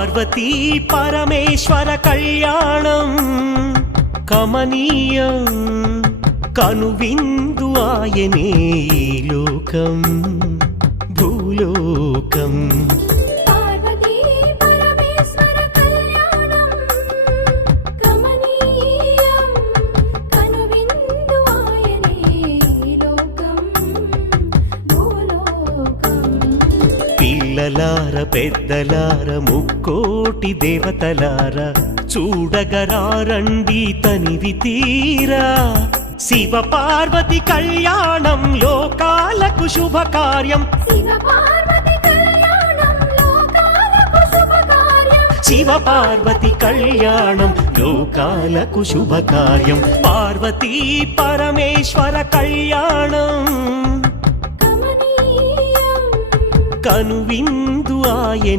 పార్వతీ పరమేశ్వర కళ్యాణం కమనీయం కనువిందు ఆయనే ఈ లోకం భూలోకం పార్వతీ పరమేశ్వర కళ్యాణం కమనీయం కనువిందు ఆయనే ఈ లోకం భూలోకం పిల్లలార పెద్దలార ముక్కోటి దేవతలార చూడగరారండి తనివి తీరా శివ పార్వతి కళ్యాణం లోకాలకు శుభకార్యం శివ పార్వతి కళ్యాణం లోకాలకు శుభకార్యం శివ పార్వతి కళ్యాణం లోకాలకు శుభకార్యం పార్వతీ పరమేశ్వర కళ్యాణం కమనీయం కనువిందు ఆయనే